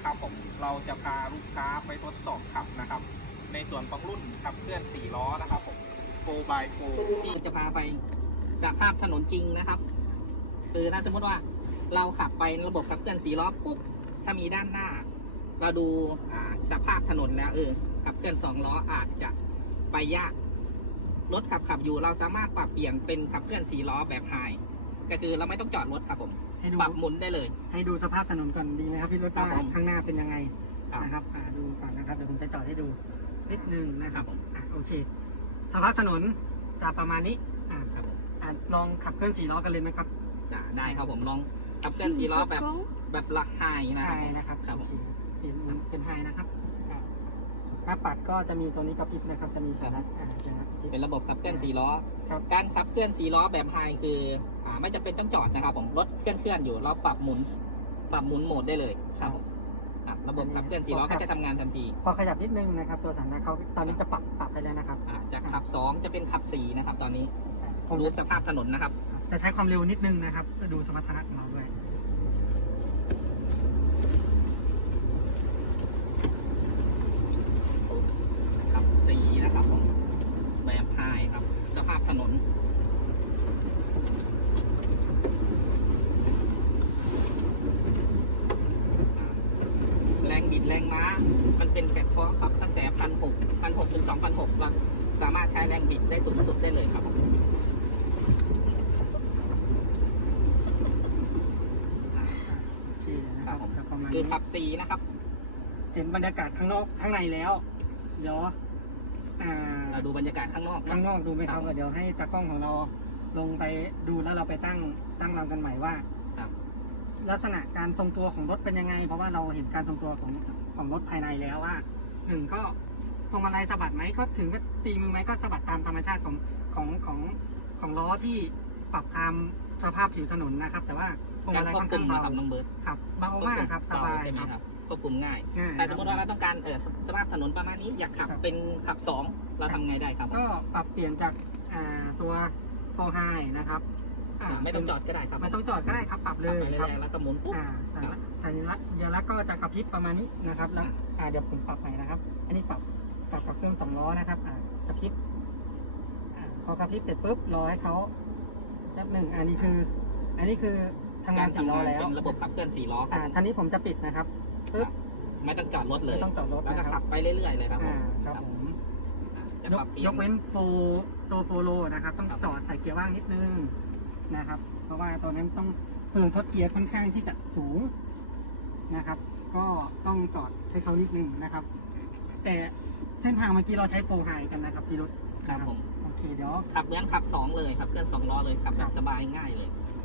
นะครับผมเราจะพาลูกค้าไปทดสอบขับนะครับ ในส่วนของรุ่นขับเคลื่อน4ล้อนะครับผม4 by 4ที่จะพาไปสภาพถนนจริงนะครับคือถ้าสมมติว่าเราขับไประบบขับเคลื่อนสีล้อปุ๊บถ้ามีด้านหน้า เราดูสภาพถนนแล้วเออขับเคลื่อนสองล้ออาจจะไปยากรถขับขับอยู่เราสามารถปรับเปลี่ยนเป็นขับเคลื่อนสีล้อแบบไฮก็คือเราไม่ต้องจอดรถครับผม ให้ดูปรับหมุนได้เลย ให้ดูสภาพถนนก่อนดีไหมครับพี่รถครับว่าผม ข้างหน้าเป็นยังไงครับนะครับอ่าดูก่อนนะครับเดี๋ยวผมจะจอดให้ดูนิดนึงนะคครัรับบผมอะโอเค สภาพถนนจะประมาณนี้อ่าครับผมอ่าลองขับเคลื่อนสี่ล้อกันเลยไหมครับอ่าได้ครับผมลองขับเคลื่อนสีล้อแบบแบบละไฮนะครับไฮนะครับครับผม โอเคเป็นเป็นไฮนะครับอ่าหน้าปัดก็จะมีตัวนี้กระพริบนะครับ จะมีสัญลักษณ์อ่าสัญลักษณ์กระพริบเป็นระบบขับเคลื่อนสีล้อ ครับ การขับเคลื่อนสีล้อแบบไฮคืออ่า ไม่จำเป็นต้องจอดนะครับ ผมรถเคลื่อนเคลื่อนๆอยู่เราปรับหมุน ปรับหมุนโหมดได้เลยครับผมครับระบบขับเคลื่อนสีล้อก็จะทำงานทันทีพอขยับนิดนึงนะครับ ตัวสัญลักษณ์เขาตอนนี้จะปรับปรับไปแล้วนะครับ อ่าจากขับสองจะเป็นขับสี่นะครับ ตอนนี้ผมดูจะสภาพถนนนะครับ จะใช้ความเร็วนิดนึงนะครับเพื่อดูสมรรถนะของเราด้วยขับสี่นะครับผมแบบไฮครับ สภาพถนนอ่า แรงบิดแรงม้า มันเป็นแฟลตทอร์คครับตั้งแต่พันหกพันหกถึงสองพันหกเราสามารถใช้แรงบิดได้สูงสุดได้เลยครับผมโอเคนะครับจะประมาณคือนี้ขับสี่นะครับ เห็นบรรยากาศข้างนอกข้างในแล้ว เดี๋ยวอ่าเราดูบรรยากาศข้างนอกข้างนอกดูไหมครับครับเดี๋ยวให้ตากล้องของเราลงไปดูแล้วเราไปตั้งตั้งเรากันใหม่ว่าครับ ลักษณะการทรงตัวของรถเป็นยังไง เพราะว่าเราเห็นการทรงตัวของของรถภายในแล้วว่าหนึ่งก็พวงมาลัยสะบัดไหมก็ถึงก็ตีมือไหมก็สะบัดตามธรรมชาติของของของของล้อที่ปรับตามสภาพผิวถนนนะครับ แต่ว่าพวงการมาลัยควค่บอนคุข้ามงเบานะครับน้องเบิร์ตครับเบามากครับสบายใช่ไหมครับครับควบคุมง่ายง่าย แต่สมมติว่าเราต้องการเออสภาพถนนประมาณนี้อยากขับครับเป็นขับสองเราทำไงได้ครับผมก็ปรับเปลี่ยนจากอ่าตัวโฟไฮนะครับ อ่าอ่าไม่ต้องจอดก็ได้ครับไม่ต้องจอดก็ได้ครับปรับเลขับยไปครับเรื่อยๆแล้วก็หมุนปุ๊บอ่าสัญลักษณ์สัญลักษณ์ยาลักษณ์ก็จะกระพริบประมาณนี้นะครับแล้วอ่าเดี๋ยวผมปรับใหม่นะครับ อันนี้ปรับปรับกับเครื่องสองล้อนะครับอ่ากระพริบอ่าพอกระพริบเสร็จปุ๊บรอให้เขาแป๊บหนึ่งอันนี้คือ อันนี้คือทำงานสี่ล้อแล้วเป็นระบบขับเคลื่อนสี่ล้อครัอ่าบท่านี้ผมจะปิดนะครับปึ๊บไม่ต้องจอดรถเลยไม่ต้องจอดรถแล้วก็นะคขัรับบไปเรื่อยๆเลยครับผมอ่าครับผมอ่าจะยปกรับเปลี่ยยนกเว้นโฟตัวโฟโลนะครับ ต้องครับจอดใส่เกียร์ว่างนิดนึง นะครับ เพราะว่าตัวนั้นต้องเพิ่งทดเกียร์ค่อนข้างที่จะสูงนะครับ ก็ต้องจอดให้เขานิดนึงนะครับ แต่เส้นทางเมื่อกี้เราใช้โฟไฮกันนะครับพี่รุธครับผม โอเคเดี๋ยวขับเหมือนขับสองเลยขับเคลื่อนสองล้อเลยขับแบครับบสบายง่ายเลยอ